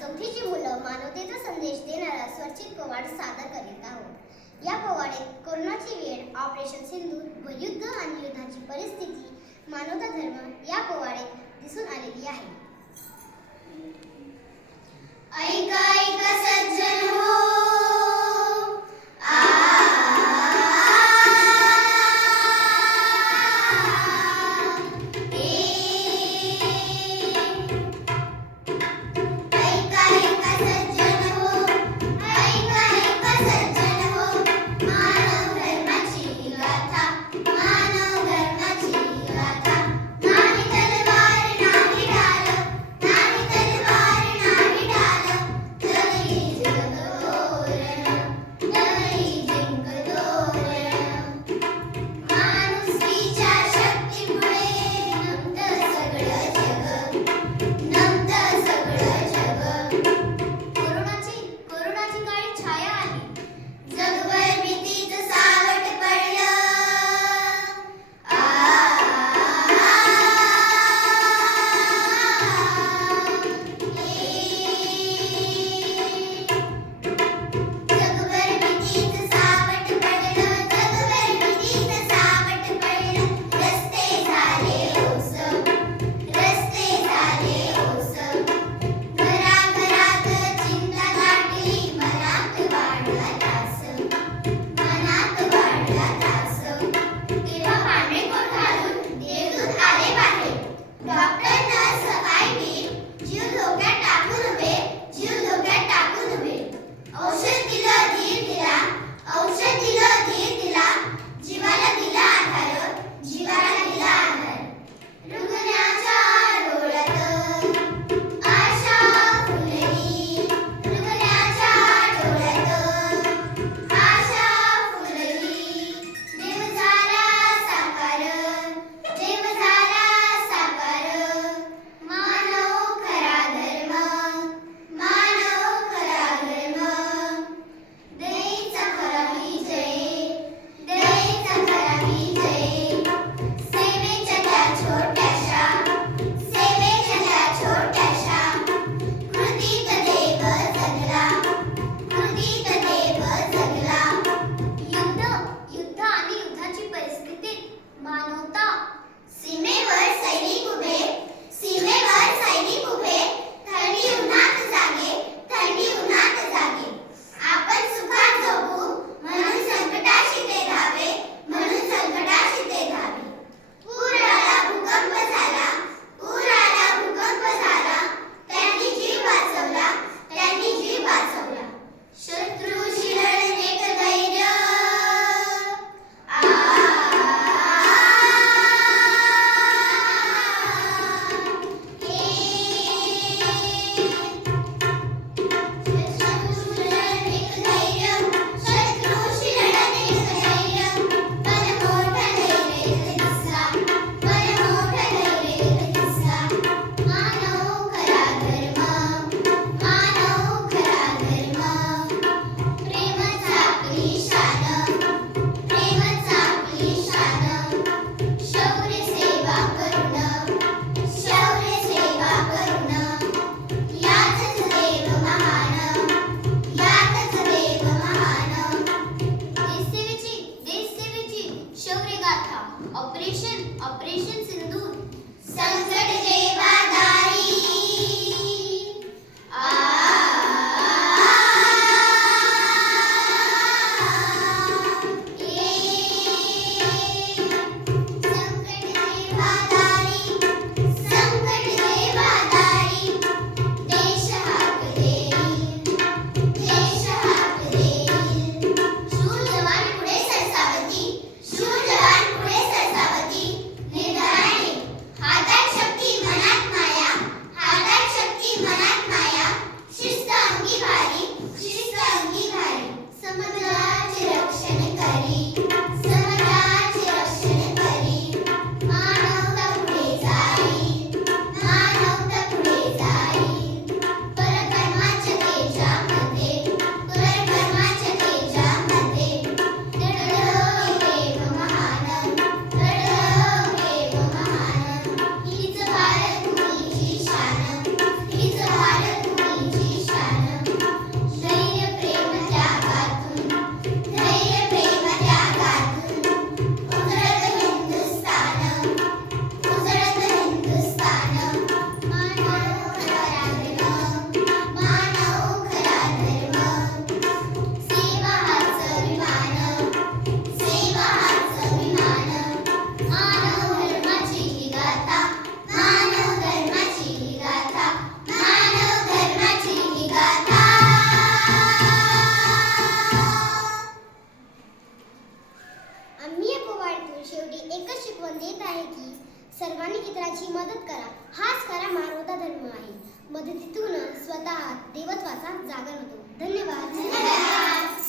चौथीची मुलं मानवतेचा संदेश देणारा स्वरचित पोवाड सादर करीत आहोत। या पोवाड्यात कोरोनाची वेळ, ऑपरेशन सिंदूर व युद्ध आणि युद्धाची परिस्थिती, मानवता धर्म या पोवाड्यात दिसून आलेली आहे। ऐका ऐका सज्जन हो, ऑपरेशन सिंदूर, संकट जेवादारी, हातात शक्ती मनात शेवटी एकच शिकवण देत आहे की सर्वांनी इतरांची मदत करा. हाच खरा मानवता धर्म आहे. मदतीतून स्वतः देवत्वाचा जागर होतो. धन्यवाद.